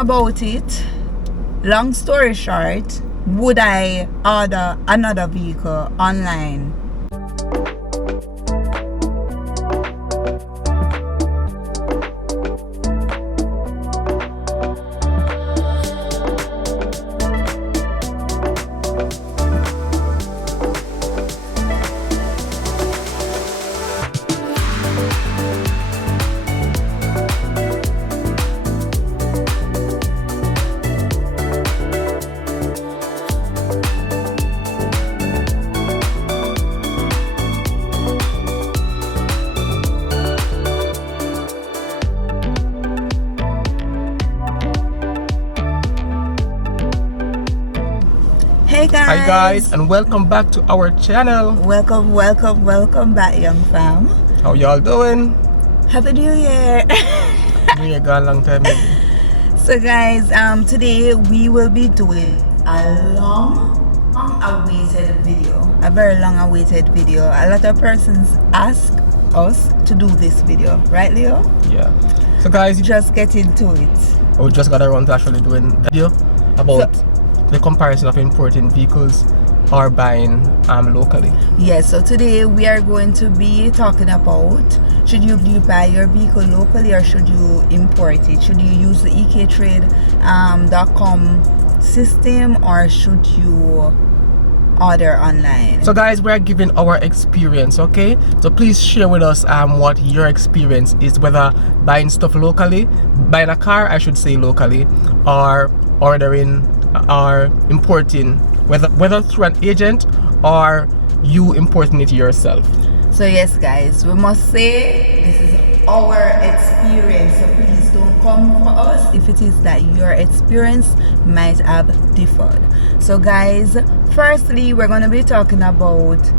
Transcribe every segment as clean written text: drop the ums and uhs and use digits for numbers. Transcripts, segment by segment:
About it, long story short, would I order another vehicle online? Hi guys, and welcome back to our channel. Welcome back, young fam. How y'all doing? Happy New Year. New Year gone long time maybe. So guys, today we will be doing a long-awaited video. A very long-awaited video. A lot of persons ask us to do this video, right, Leo? Yeah. So guys, just get into it. We just got around to actually doing a video about the comparison of importing vehicles or buying locally. Yes, so today we are going to be talking about, should you buy your vehicle locally or should you import it? Should you use the ektrade.com system or should you order online? So guys, we're giving our experience, okay? So please share with us what your experience is, whether buying stuff locally, buying a car, I should say locally, or ordering or importing, whether through an agent or you importing it yourself. So yes guys, we must say this is our experience, so please don't come for us if it is that your experience might have differed. So guys, firstly we're going to be talking about,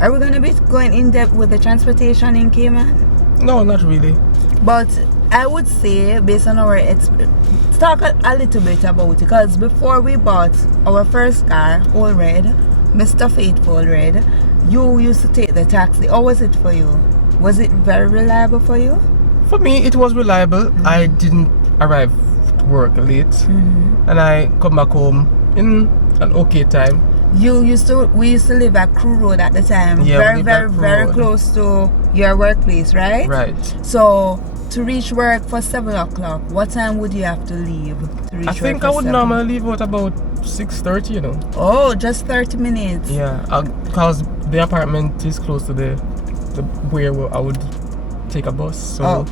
are we going to be going in depth with the transportation in Cayman? No, not really, but I would say based on our experience, talk a little bit about it, because before we bought our first car, Old Red, Mr. Faithful Red, you used to take the taxi. How was it for you? Was it very reliable for you? For me, it was reliable. I didn't arrive to work late, and I come back home in an okay time. We used to live at Crew Road at the time. Yeah, very close to your workplace, right? Right. So to reach work for 7 o'clock, what time would you have to leave to reach I think I would normally leave out about 6:30, you know. Oh, just 30 minutes. Yeah, because the apartment is close to the where I would take a bus. So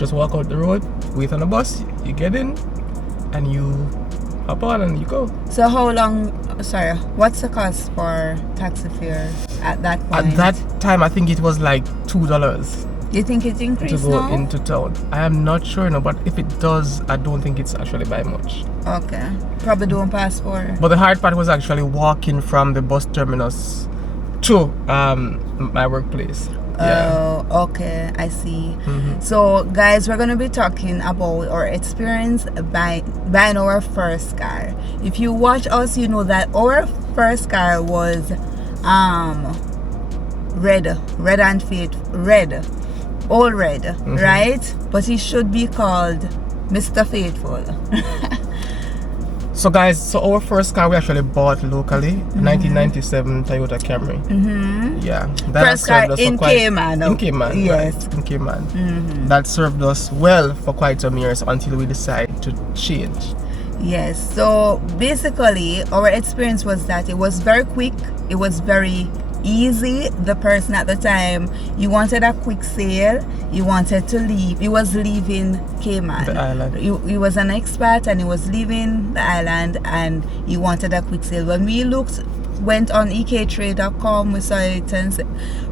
just walk out the road, wait on the bus, you get in, and you hop on and you go. So how long, what's the cost for taxi fare at that point? At that time, I think it was like $2. You think it increased to go now? into town? I am not sure, no, but if it does, I don't think it's actually by much. Okay, probably don't pass for. But the hard part was actually walking from the bus terminus to my workplace. Oh, okay, I see. So guys, we're gonna be talking about our experience buying our first car. If you watch us, you know that our first car was Old Red, right? But he should be called Mr. Faithful. So guys, our first car we actually bought locally, 1997 Toyota Camry. Yeah, that first car in Cayman. In Cayman, yes, right, in Cayman. That served us well for quite some years until we decided to change. Yes, so basically our experience was that it was very quick, it was very easy. The person at the time, he wanted a quick sale, he wanted to leave, he was leaving Cayman, the island. He was an expat and he was leaving the island and he wanted a quick sale. When we went on ektrade.com, we saw it and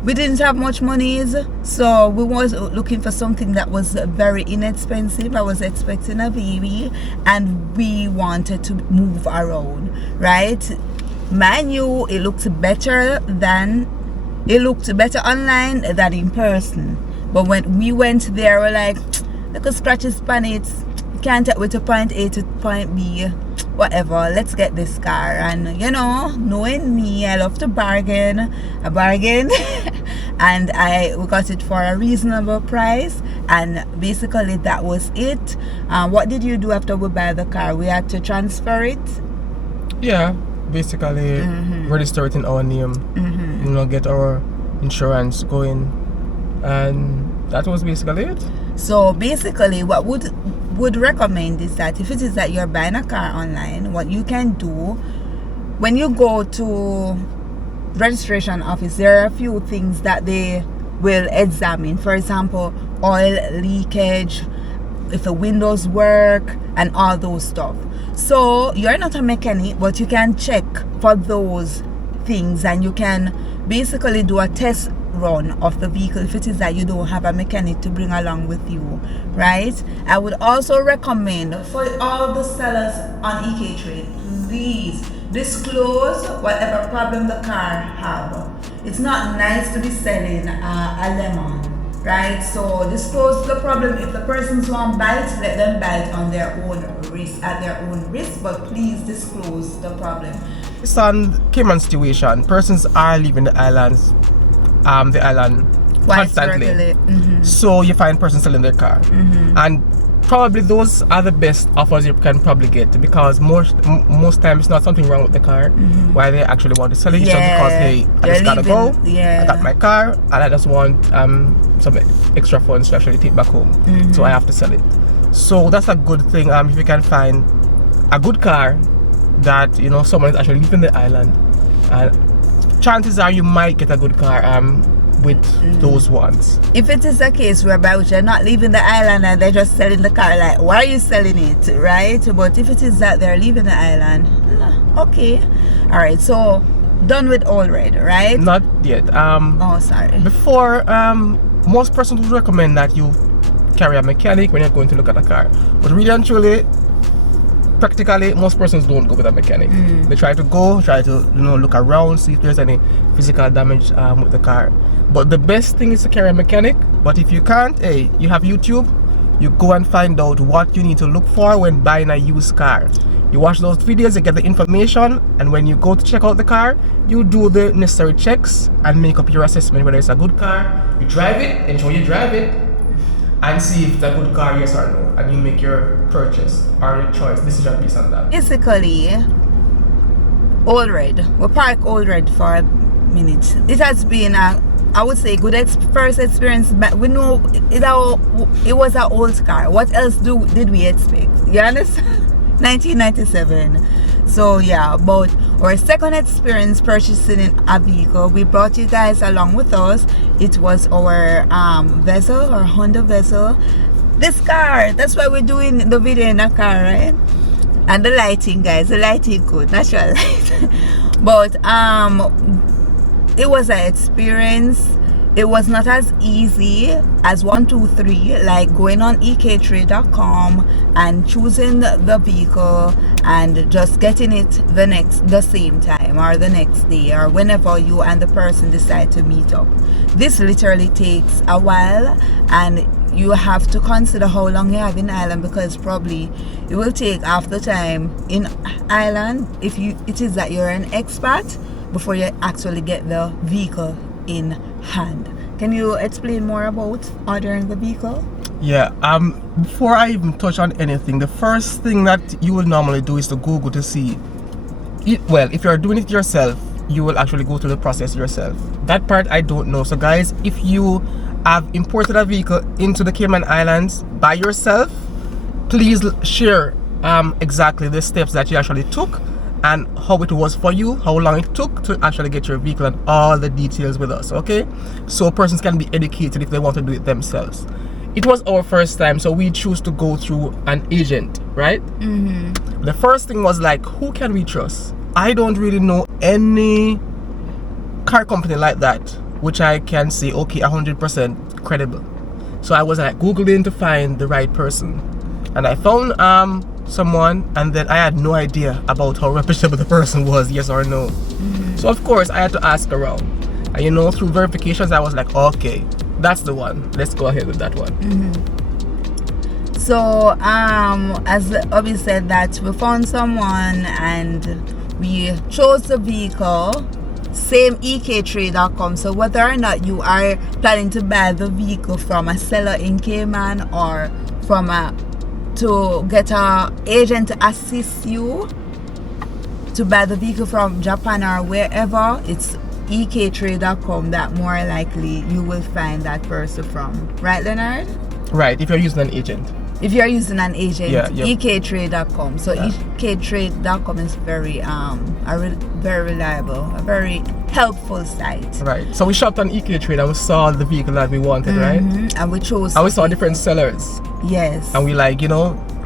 we didn't have much money, so we was looking for something that was very inexpensive. I was expecting a baby and we wanted to move around, right? Mind you, it looked better online than in person. But when we went there, we're like, look at scratches on it. Can't take me to point A to point B. Whatever, let's get this car. And you know, knowing me, I love to bargain. I bargained and we got it for a reasonable price, and basically that was it. What did you do after we buy the car? We had to transfer it. Yeah, basically register it in our name, get our insurance going, and that was basically it. So basically what would recommend is that if it is that you're buying a car online, what you can do when you go to registration office, there are a few things that they will examine. For example, oil leakage, if the windows work, and all those stuff. So you're not a mechanic, but you can check for those things, and you can basically do a test run of the vehicle if it is that you don't have a mechanic to bring along with you, right? I would also recommend for all the sellers on EK Trade, please disclose whatever problem the car have. It's not nice to be selling a lemon, right? So disclose the problem. If the persons want to buy it, let them buy it on their own risk, at their own risk, but please disclose the problem. It's on Cayman situation. Persons are leaving the island constantly. So you find persons selling their car, and probably those are the best offers you can probably get, because most times it's not something wrong with the car why they actually want to sell it. It's just because, hey, I just gotta go, I got my car and I just want some extra funds to actually take back home, so I have to sell it. So that's a good thing if you can find a good car that someone is actually leaving the island, and chances are you might get a good car with those ones. If it is a case whereby which you're not leaving the island and they're just selling the car, like, why are you selling it, right? But if it is that they're leaving the island, okay, all right. So done with all red, right? Not yet. Oh, sorry. Before, most persons would recommend that you carry a mechanic when you're going to look at a car, but really and truly, practically most persons don't go with a mechanic. They try to look around, see if there's any physical damage with the car. But the best thing is to carry a mechanic. But if you can't, hey, you have YouTube, you go and find out what you need to look for when buying a used car. You watch those videos, you get the information, and when you go to check out the car, you do the necessary checks and make up your assessment whether it's a good car. You drive it, ensure you drive it, and see if it's a good car, yes or no, and you make your purchase or your choice, decision based on that. Basically, Old Red, we park Old Red for a minute. It has been I would say good first experience, but we know it was an old car. What else did we expect? You understand? 1997. So yeah, but our second experience purchasing a vehicle, we brought you guys along with us. It was our Vezel, or Honda Vezel. This car, that's why we're doing the video in a car, right? And the lighting, guys, the lighting good, natural light. But it was an experience. It was not as easy as 1, 2, 3, like going on ektrade.com and choosing the vehicle and just getting it the same time or the next day or whenever you and the person decide to meet up. This literally takes a while, and you have to consider how long you have in Ireland, because probably it will take half the time in Ireland if it is that you're an expat before you actually get the vehicle in hand. Can you explain more about ordering the vehicle? Yeah, before I even touch on anything, the first thing that you will normally do is to Google to see it. Well, if you're doing it yourself, you will actually go through the process yourself. That part I don't know. So guys, if you have imported a vehicle into the Cayman Islands by yourself, please share exactly the steps that you actually took and how it was for you, how long it took to actually get your vehicle, and all the details with us, okay? So persons can be educated if they want to do it themselves. It was our first time, so we choose to go through an agent, right? The first thing was like, who can we trust? I don't really know any car company like that which I can say, okay, 100% credible. So I was like Googling to find the right person, and I found someone, and then I had no idea about how reputable the person was, yes or no. So of course I had to ask around, and through verifications I was like, okay, that's the one, let's go ahead with that one. So as Obi said, that we found someone and we chose the vehicle. same ektrade.com. So whether or not you are planning to buy the vehicle from a seller in Cayman or from to get a agent to assist you to buy the vehicle from Japan or wherever, it's ektrade.com that more likely you will find that person from. Right, Leonard? Right, if you're using an agent. If you're using an agent, Yeah. ektrade.com. So ektrade.com is very very reliable, a very helpful site. Right. So we shopped on EK-Trade and we saw the vehicle that we wanted, right? And we chose. And we saw different sellers. Yes. And we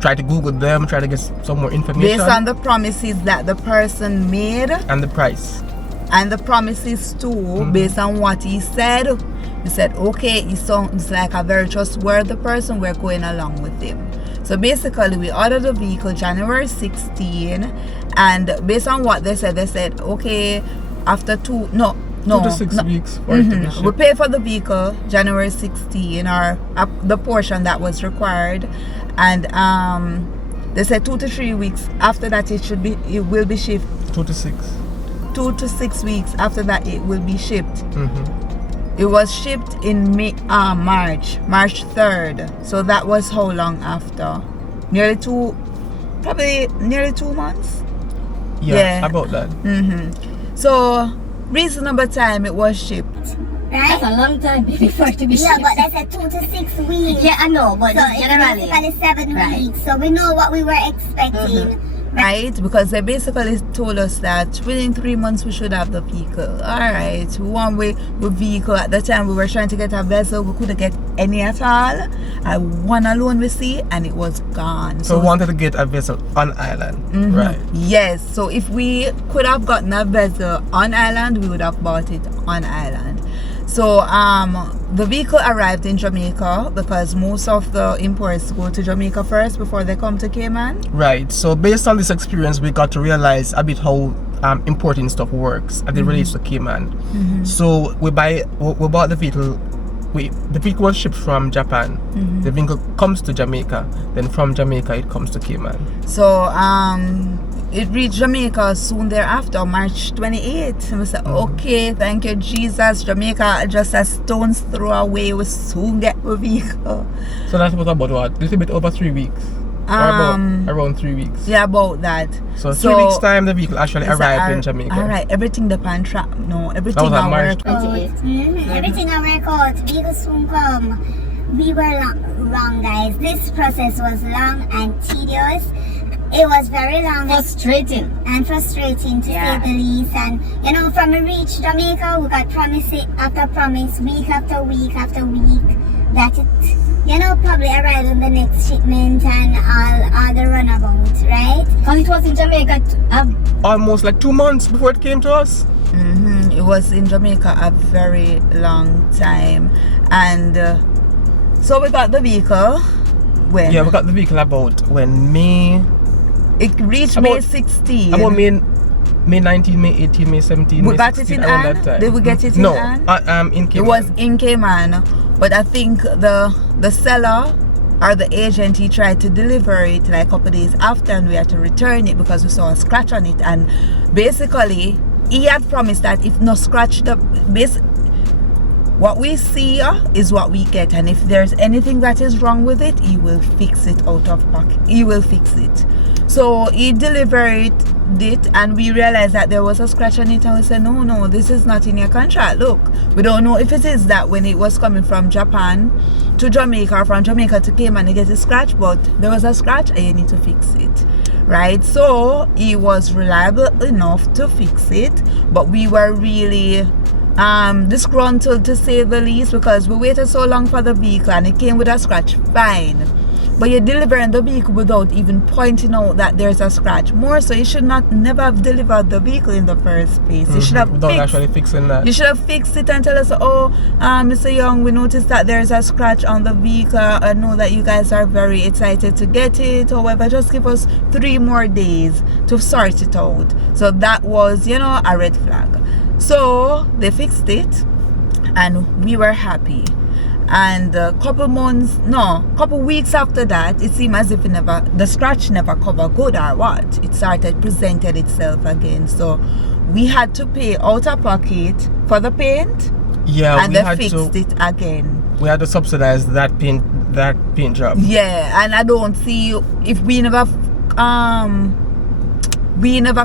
try to Google them, try to get some more information. Based on the promises that the person made. And the price. And the promises too, based on what he said. We said, okay, he sounds like a very trustworthy person, we're going along with him. So basically, we ordered the vehicle January 16, and based on what they said, okay, after 2 to 6 weeks for it to be shipped. We paid for the vehicle January 16, or the portion that was required, and they said 2 to 3 weeks after that it will be shipped. 2 to 6. 2 to 6 weeks after that it will be shipped. It was shipped in March 3rd. So that was how long after? Nearly 2 months? Yeah. About that. So reasonable time it was shipped. Right? That's a long time before it to be Yeah, shipped. but that's a 2 to 6 weeks. Yeah, I know, but So generally. it's basically 7 Right. weeks. So we know what we were expecting. Right, because they basically told us that within 3 months we should have the vehicle. Alright, one way with vehicle at the time we were trying to get a vessel, we couldn't get any at all. One alone we see, and it was gone. So we wanted to get a vessel on island. Right. Yes, so if we could have gotten a vessel on island, we would have bought it on island. So the vehicle arrived in Jamaica because most of the imports go to Jamaica first before they come to Cayman. Right. So based on this experience, we got to realize a bit how importing stuff works as it relates to Cayman. So we bought the vehicle. The vehicle was shipped from Japan. The vehicle comes to Jamaica. Then from Jamaica, it comes to Cayman. So it reached Jamaica soon thereafter, March 28th. And we said, okay, thank you, Jesus. Jamaica, just a stone's throw away, we soon get the vehicle. So that was about what? A little bit over 3 weeks. Or around 3 weeks. Yeah, about that. So 3 weeks time, the vehicle actually arrived in Jamaica. All right, everything the pan track. No, everything was on our March work. 28th. Everything I work out. Vehicle soon come. We were wrong, guys. This process was long and tedious. It was very long Frustrating. and frustrating to say the least. And from we reached Jamaica, we got promise after promise, week after week after week, that it probably arrived on the next shipment and all the runabout, right? Because it was in Jamaica. Almost like 2 months before it came to us. It was in Jamaica a very long time, and so we got the vehicle when? Yeah, we got the vehicle about when May. It reached May 16. About May 19, May 18, May 17. We May got 16, it in around hand? that time. Did we get it in no, hand? in Cayman. It was in Cayman, but I think the seller or the agent, he tried to deliver it like a couple days after, and we had to return it because we saw a scratch on it. And basically he had promised that if no scratch, what we see is what we get, and if there's anything that is wrong with it, he will fix it out of pocket. He will fix it. So he delivered it, and we realized that there was a scratch on it, and we said, no, this is not in your contract. Look, we don't know if it is that when it was coming from Japan to Jamaica or from Jamaica to Cayman, it gets a scratch, but there was a scratch and you need to fix it, right? So he was reliable enough to fix it, but we were really disgruntled, to say the least, because we waited so long for the vehicle and it came with a scratch. Fine, but you're delivering the vehicle without even pointing out that there's a scratch. More so, you should never have delivered the vehicle in the first place. You should have without actually fixing that. You should have fixed it and tell us, Mr. Young, we noticed that there's a scratch on the vehicle. I know that you guys are very excited to get it. However, just give us 3 more days to sort it out. So that was, a red flag. So they fixed it and we were happy. and a couple weeks after that, it seemed as if the scratch never covered good or what. It started presented itself again, so we had to pay out of pocket for the paint. Yeah, and we they had fixed to, it again. We had to subsidize that paint job. Yeah, and I don't see if we never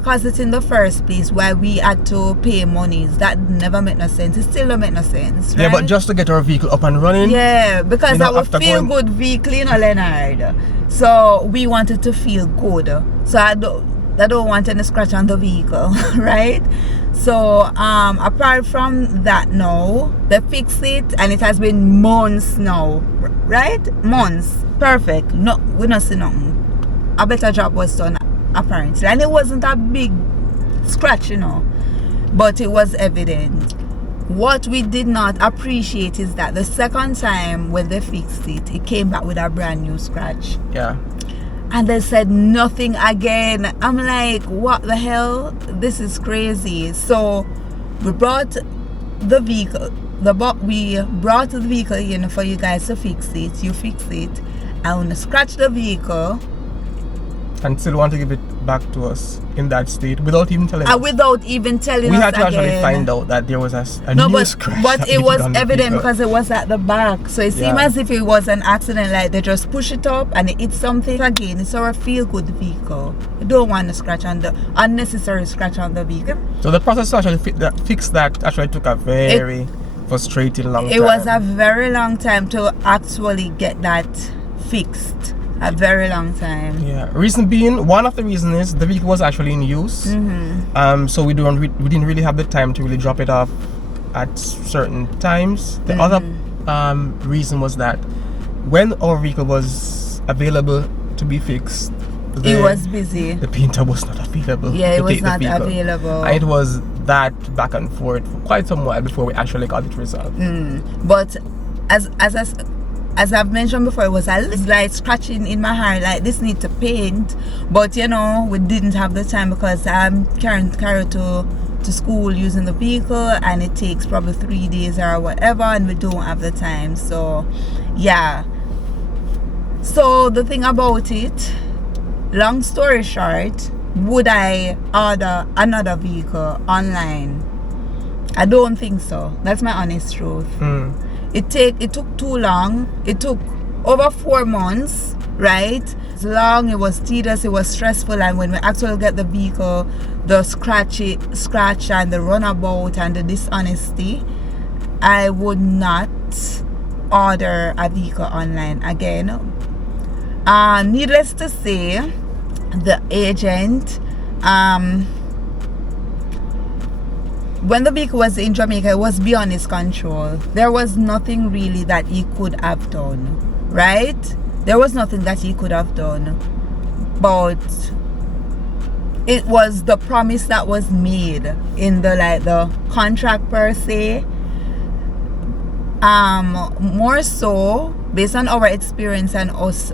caused it in the first place, why we had to pay monies. That never made no sense. It still don't make no sense, right? Yeah, but just to get our vehicle up and running. Yeah, because you know, I would feel good vehicle, you know, Leonard. So we wanted to feel good. So I don't want any scratch on the vehicle, right? So apart from that, now they fix it, and it has been months now, right? Months. Perfect. No, we not see nothing. A better job was done apparently, and it wasn't a big scratch, you know, but it was evident. What we did not appreciate is that the second time when they fixed it, it came back with a brand new scratch. Yeah. And they said nothing again. I'm like, what the hell? This is crazy. So we brought the vehicle. We brought the vehicle in for you guys to fix it. You fix it. I want to scratch the vehicle. And still want to give it back to us in that state without even telling us. Without even telling us. We had to again. actually find out that there was a No, new but scratch. but that it we was did on the evident vehicle. because it was at the back. So it seemed as if it was an accident, like they just push it up and it hit something again. It's our feel-good vehicle. You don't want to scratch on the unnecessary scratch on the vehicle. So the process to actually fix that actually took a very frustrating long time. It was a very long time to actually get that fixed. A very long time. Yeah. Reason being, one of the reasons is the vehicle was actually in use. So we didn't really have the time to really drop it off at certain times. The other reason was that when our vehicle was available to be fixed, It was busy. The painter was not available. Yeah, to it was take the not vehicle. available. And it was that back and forth for quite some while before we actually got it resolved. But as I've mentioned before, it was like scratching in my heart, like this need to paint. But you know, we didn't have the time because I'm carrying Carol to school using the vehicle, and it takes probably 3 days or whatever, and we don't have the time. So yeah. So the thing about it, long story short, would I order another vehicle online? I don't think so. That's my honest truth. It took too long. It took over 4 months, right? It's long, it was tedious, it was stressful, and when we actually get the vehicle, the scratch and the runabout and the dishonesty, I would not order a vehicle online again. Needless to say, the agent, when the vehicle was in Jamaica, it was beyond his control. There was nothing really that he could have done, right? There was nothing that he could have done. But it was the promise that was made in the contract per se. More so based on our experience and us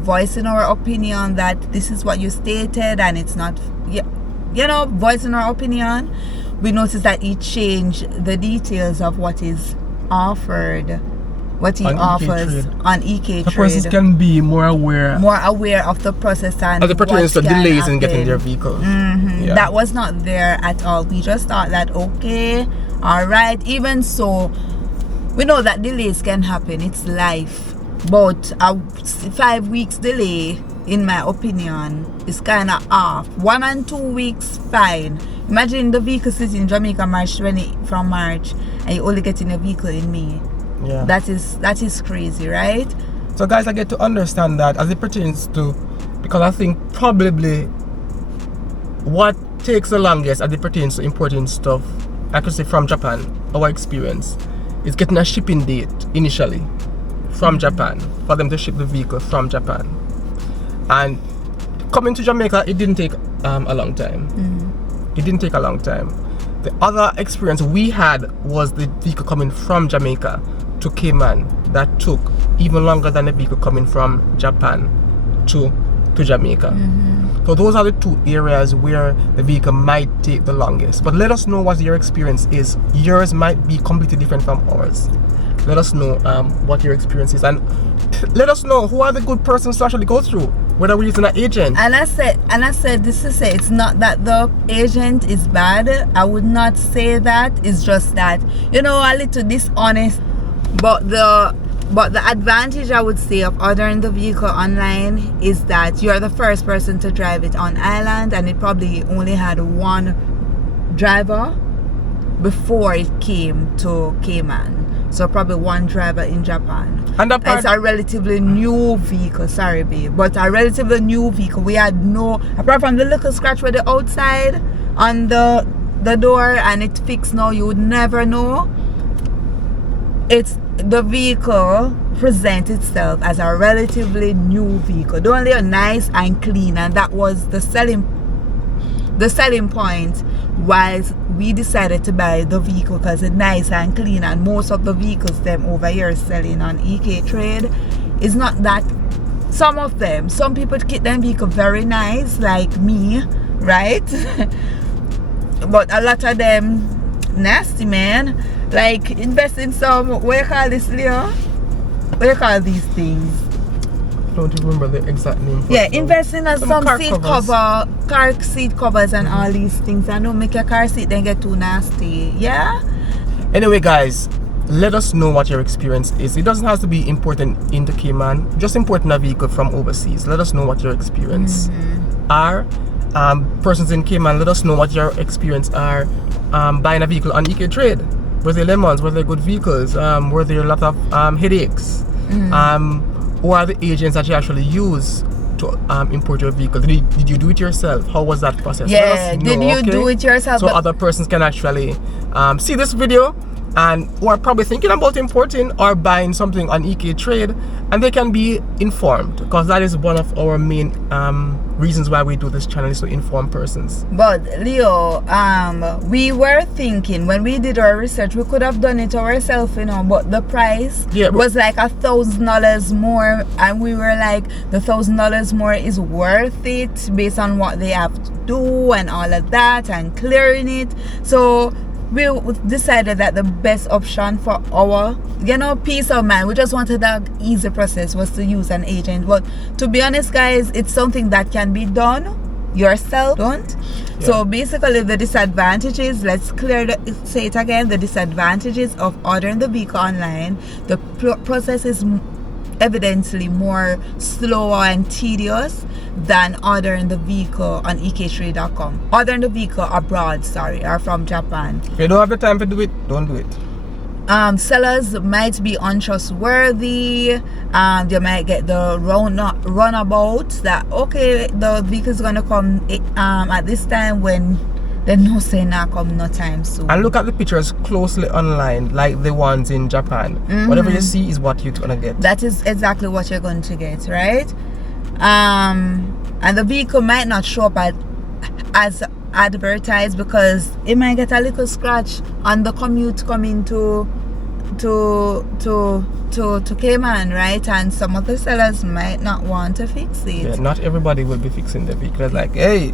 voicing our opinion that this is what you stated and it's not, voicing our opinion. We noticed that he changed the details of what is offered, what he offers on EK The Trade. persons can be more aware of the process and as it pertains to what can delays in happen. getting their vehicle. Yeah. That was not there at all. We just thought that, okay, all right. Even so, we know that delays can happen. It's life. But a 5 weeks delay, in my opinion, is kind of off. 1 and 2 weeks, fine. Imagine the vehicle sitting in Jamaica from March, and you only getting a vehicle in May. Yeah. That is crazy, right? So guys, I get to understand that as it pertains to, because I think probably what takes the longest as it pertains to importing stuff, I could say from Japan, our experience, is getting a shipping date initially from Japan, for them to ship the vehicle from Japan. And coming to Jamaica, it didn't take a long time. It didn't take a long time. The other experience we had was the vehicle coming from Jamaica to Cayman. That took even longer than the vehicle coming from Japan to Jamaica. So those are the 2 areas where the vehicle might take the longest. But let us know what your experience is. Yours might be completely different from ours. let us know what your experience is, and let us know who are the good persons to actually go through, whether we're using an agent. And I said this to say it's not that the agent is bad. I would not say that. It's just that, you know, a little dishonest. But the advantage I would say of ordering the vehicle online is that you're the first person to drive it on island, and it probably only had one driver before it came to Cayman. So probably one driver in Japan. And that part, it's a relatively new vehicle, sorry babe, but a relatively new vehicle. We had no, apart from the little scratch with the outside on the door, and it fixed now, you would never know. It's the vehicle presents itself as a relatively new vehicle, the only nice and clean, and that was the selling point why we decided to buy the vehicle, because it's nice and clean. And most of the vehicles them over here selling on EK Trade is not that. Some people keep them vehicle very nice like me, right? But a lot of them nasty, man. Like invest in some, what you call this, Leo? What you call these things? don't even remember the exact name. Yeah, invest in some car seat covers. car seat covers and all these things. I don't make your car seat then get too nasty. Yeah. Anyway, guys, let us know what your experience is. It doesn't have to be important in the Cayman, just importing a vehicle from overseas. Let us know what your experience are. Persons in Cayman, let us know what your experience are buying a vehicle on EK Trade. Were they lemons? Were they good vehicles? Were there a lot of headaches? Who are the agents that you actually use to import your vehicle? Did you do it yourself? How was that process? Yeah, Let us know, did you do it yourself? So other persons can actually see this video and who are probably thinking about importing or buying something on EK Trade, and they can be informed, because that is one of our main reasons why we do this channel, is to inform persons. But Leo, we were thinking when we did our research, we could have done it ourselves, you know, but the price was like $1,000 more, and we were like, the $1,000 more is worth it based on what they have to do and all of that and clearing it. So we decided that the best option for our, you know, peace of mind, we just wanted that easy process, was to use an agent. But to be honest, guys, it's something that can be done yourself, So basically the disadvantages, let's say it again, the disadvantages of ordering the vehicle online: the process is evidently more slower and tedious than ordering the vehicle on ektrade.com. Ordering the vehicle abroad, or from Japan. If you don't have the time to do it, don't do it. Sellers might be untrustworthy. They might get the runabout that, okay, the vehicle is gonna come at this time, when they no say not come no time soon. And look at the pictures closely online, like the ones in Japan. Whatever you see is what you're gonna get. That is exactly what you're going to get, right? And the vehicle might not show up as advertised, because it might get a little scratch on the commute coming to Cayman, right? And some of the sellers might not want to fix it. Yeah, not everybody will be fixing the vehicle. It's like, hey,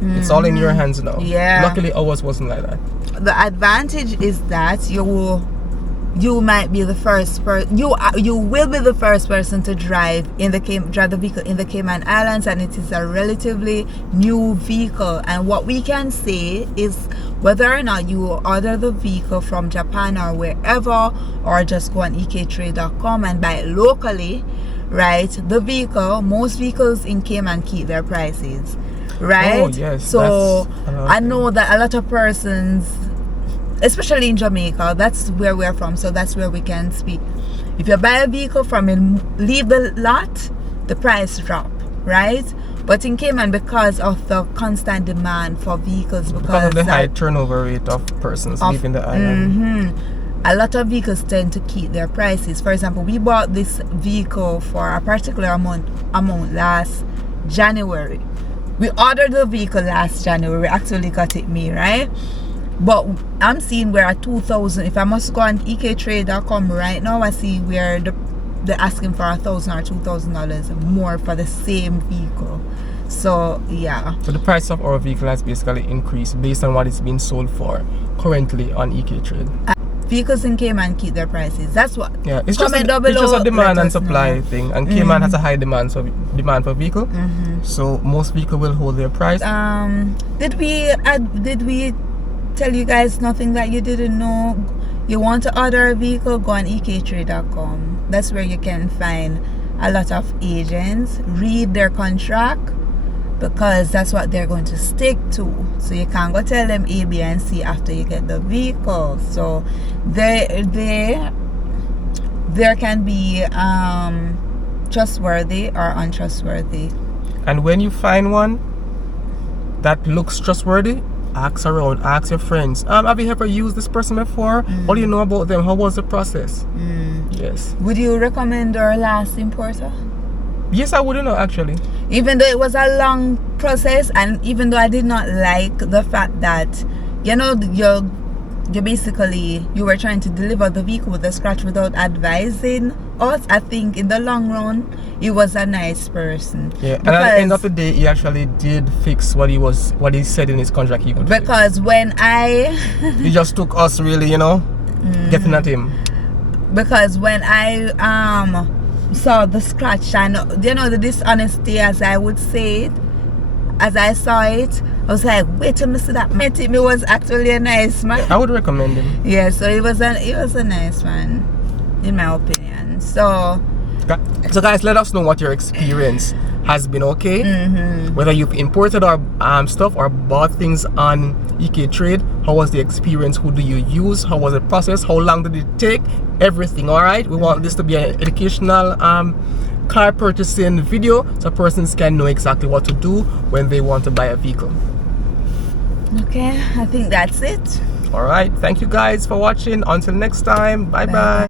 it's all in your hands now. Yeah. Luckily, ours wasn't like that. The advantage is that you might be the first you will be the first person to drive the vehicle in the Cayman Islands, and it is a relatively new vehicle. And what we can say is, whether or not you order the vehicle from Japan or wherever, or just go on ektrade.com and buy it locally, right? The vehicle, most vehicles in Cayman keep their prices, right? Oh yes. So I know that a lot of persons, especially in Jamaica, that's where we're from, so that's where we can speak. If you buy a vehicle from it, leave the lot, the price drop, right? But in Cayman, because of the constant demand for vehicles, because of the high turnover rate of persons leaving the island, a lot of vehicles tend to keep their prices. For example, we bought this vehicle for a particular amount last January. We ordered the vehicle last January. We actually got it May, right? But I'm seeing we're at 2,000. If I must go on ektrade.com right now, I see where they're asking for $1,000 or $2,000 more for the same vehicle. So yeah. So the price of our vehicle has basically increased based on what it's being sold for currently on EK Trade. vehicles in Cayman keep their prices. That's what. Yeah, it's just a demand and supply thing, and Cayman has a high demand for vehicle, so most vehicle will hold their price. Did we tell you guys nothing that you didn't know? You want to order a vehicle, go on ektrade.com. That's where you can find a lot of agents. Read their contract, because that's what they're going to stick to. So you can't go tell them A, B, and C after you get the vehicle. So there can be trustworthy or untrustworthy. And when you find one that looks trustworthy, ask around, ask your friends. Have you ever used this person before? What do you know about them? How was the process? Yes. Would you recommend our last importer? Yes, I wouldn't know actually. Even though it was a long process, and even though I did not like the fact that, you know, you were trying to deliver the vehicle with a scratch without advising us, I think in the long run he was a nice person. Yeah, and at the end of the day, he actually did fix what he said in his contract he would because fix. When I he just took us really, getting at him. Because when I saw the scratch and the dishonesty, as I would say it, as I saw it, I was like, wait till me see that. Me was actually a nice man. I would recommend him. Yeah, so he was a nice man, in my opinion. So guys, let us know what your experience has been, okay? Whether you've imported or stuff or bought things on EK Trade. How was the experience? Who do you use? How was the process? How long did it take? Everything, all right? We want this to be an educational car purchasing video, so persons can know exactly what to do when they want to buy a vehicle. Okay, I think that's it. All right, thank you guys for watching. Until next time, bye bye.